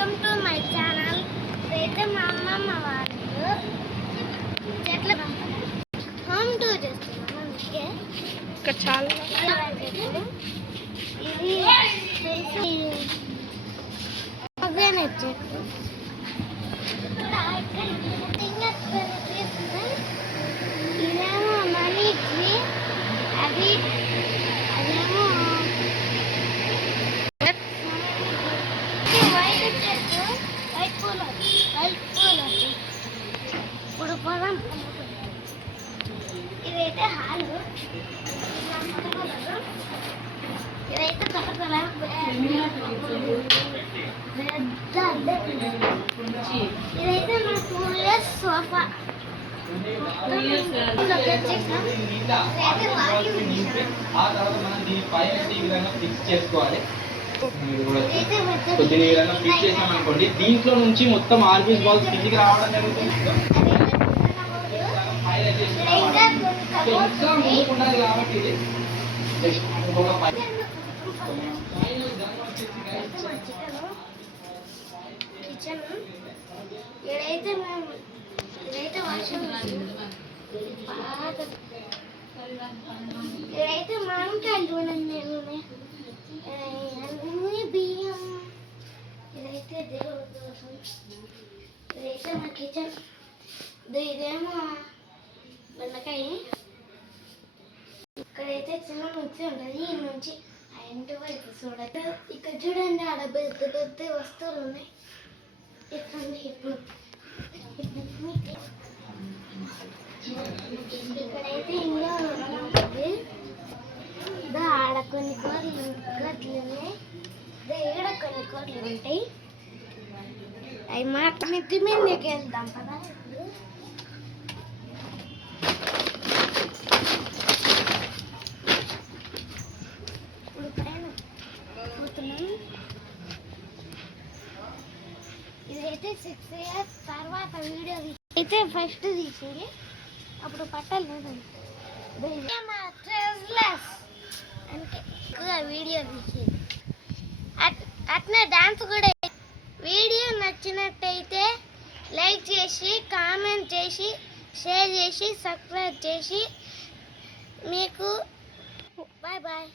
Welcome to my channel. అయితే మా అమ్మమ్మ వాళ్ళు చెట్ల హోమ్ టూర్ చేస్తున్నాం. అందుకే ఇక్కడ చాలా ఇది ఆర్గానిక్ చెట్లు. ఇదేమో మనీ ట్రీ, అదేమో ఇప్పుడు పొలం. ఇదైతే హాలు, ఇదైతే తొక్కల ఇదైతే మా 2 years సోఫా. అనుకోండి దీంట్లో నుంచి మొత్తం ఆర్బీస్ బాల్స్ కిందికి రావడం జరుగుతుంది కాబట్టి కిచెన్ ఇదైతే వాషింగ్ మిషన్. ఇదైతే మామిడికాయలు అన్ని బియ్యం. ఇదైతే దేవుడు కోసం. ఇదైతే మా కిచెన్. ఇదేమో బెండకాయ. ఇక్కడైతే చిన్న మిక్సీ ఉంటుంది. ఈ నుంచి ఆ ఇంటి వైపు చూడండి. ఇక్కడ చూడండి, ఆడ పెద్ద పెద్ద వస్తువులు ఉన్నాయి. ఇప్పుడు ఇక్కడైతే ఇంకా ఉంటుంది. ఆడ కొన్ని కోట్లు ఉన్నాయి, ఈడ కొన్ని కోట్లు ఉంటాయి. అవి మాట మిద్ది మీదకి వెళ్దాం కదా. ఇప్పుడు పైన పోతున్నాం. ఇదైతే 6 years తర్వాత వీడియో అయితే ఫస్ట్ తీసింది. అప్పుడు పట్టలేదు అంటే వీడియో తీసేది. అట్నే డాన్స్ కూడా. వీడియో నచ్చినట్టయితే లైక్ చేసి, కామెంట్ చేసి, షేర్ చేసి, సబ్స్క్రైబ్ చేసి మీకు బాయ్ బాయ్.